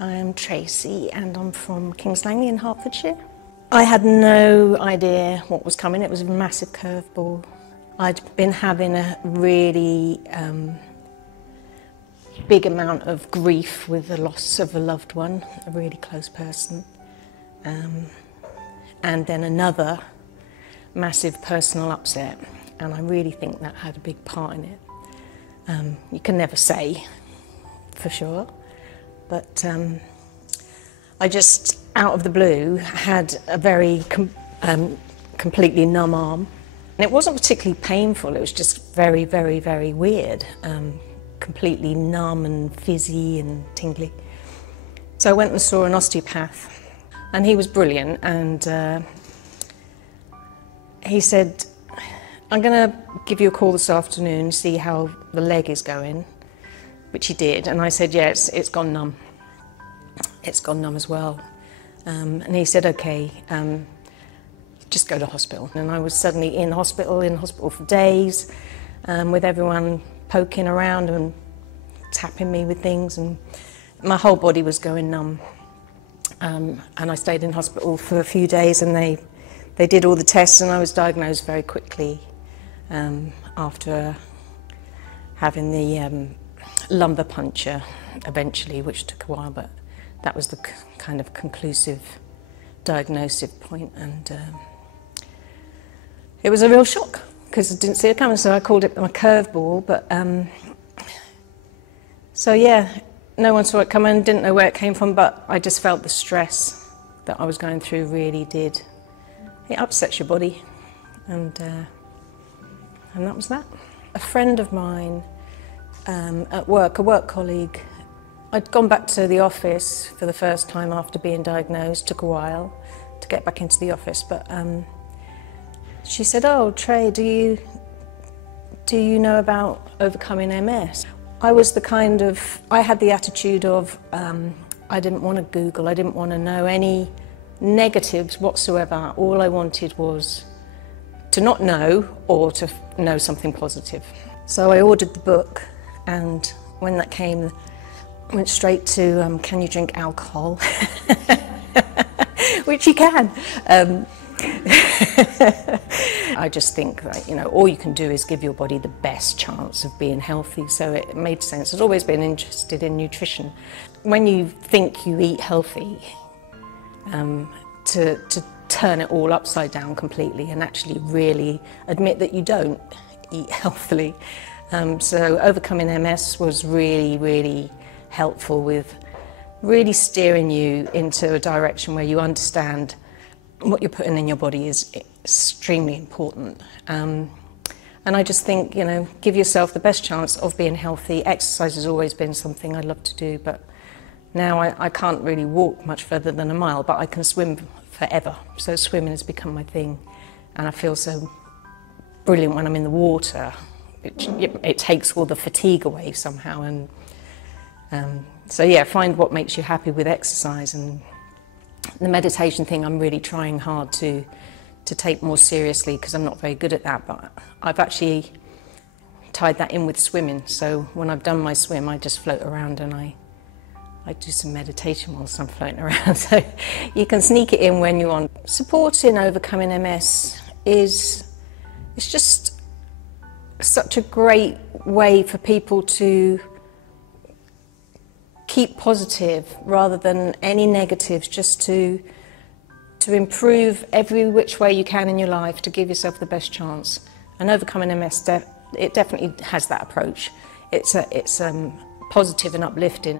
I'm Tracey and I'm from Kings Langley in Hertfordshire. I had no idea what was coming. It was a massive curveball. I'd been having a really big amount of grief with the loss of a loved one, a really close person. And then another massive personal upset, and I really think that had a big part in it. You can never say for sure, but I just, out of the blue, had a very completely numb arm. And it wasn't particularly painful, it was just very, very, very weird. Completely numb and fizzy and tingly. So I went and saw an osteopath, and he was brilliant, and he said, I'm going to give you a call this afternoon, see how the leg is going, which he did, and I said, yeah, it's gone numb. It's gone numb as well. And he said, okay, just go to hospital. And I was suddenly in hospital for days, with everyone poking around and tapping me with things, and my whole body was going numb. And I stayed in hospital for a few days, and they did all the tests, and I was diagnosed very quickly after having the lumbar puncture eventually, which took a while, but that was the kind of conclusive diagnosis point, and it was a real shock because I didn't see it coming, so I called it my curveball. But so yeah, no one saw it coming, didn't know where it came from, but I just felt the stress that I was going through really did. It upsets your body, and that was that. A friend of mine at work, a work colleague, I'd gone back to the office for the first time after being diagnosed. Took a while to get back into the office, but she said, oh, Trey, do you know about overcoming MS? I was I had the attitude of, I didn't want to Google, I didn't want to know any negatives whatsoever. All I wanted was to not know, or to know something positive. So I ordered the book, and when that came, went straight to, can you drink alcohol? Which you can. I just think that, you know, all you can do is give your body the best chance of being healthy, so it made sense. I've always been interested in nutrition. When you think you eat healthy, to turn it all upside down completely and actually really admit that you don't eat healthily. So overcoming MS was really, really helpful with really steering you into a direction where you understand what you're putting in your body is extremely important. And I just think, you know, give yourself the best chance of being healthy. Exercise has always been something I love to do, but now I can't really walk much further than a mile, but I can swim forever. So swimming has become my thing, and I feel so brilliant when I'm in the water. It takes all the fatigue away somehow, and so yeah, find what makes you happy with exercise. And the meditation thing I'm really trying hard to take more seriously, because I'm not very good at that, but I've actually tied that in with swimming. So when I've done my swim, I just float around and I do some meditation whilst I'm floating around. So you can sneak it in when you want. Supporting overcoming MS it's just such a great way for people to keep positive rather than any negatives, just to improve every which way you can in your life, to give yourself the best chance. And overcoming MS, it definitely has that approach. It's positive and uplifting.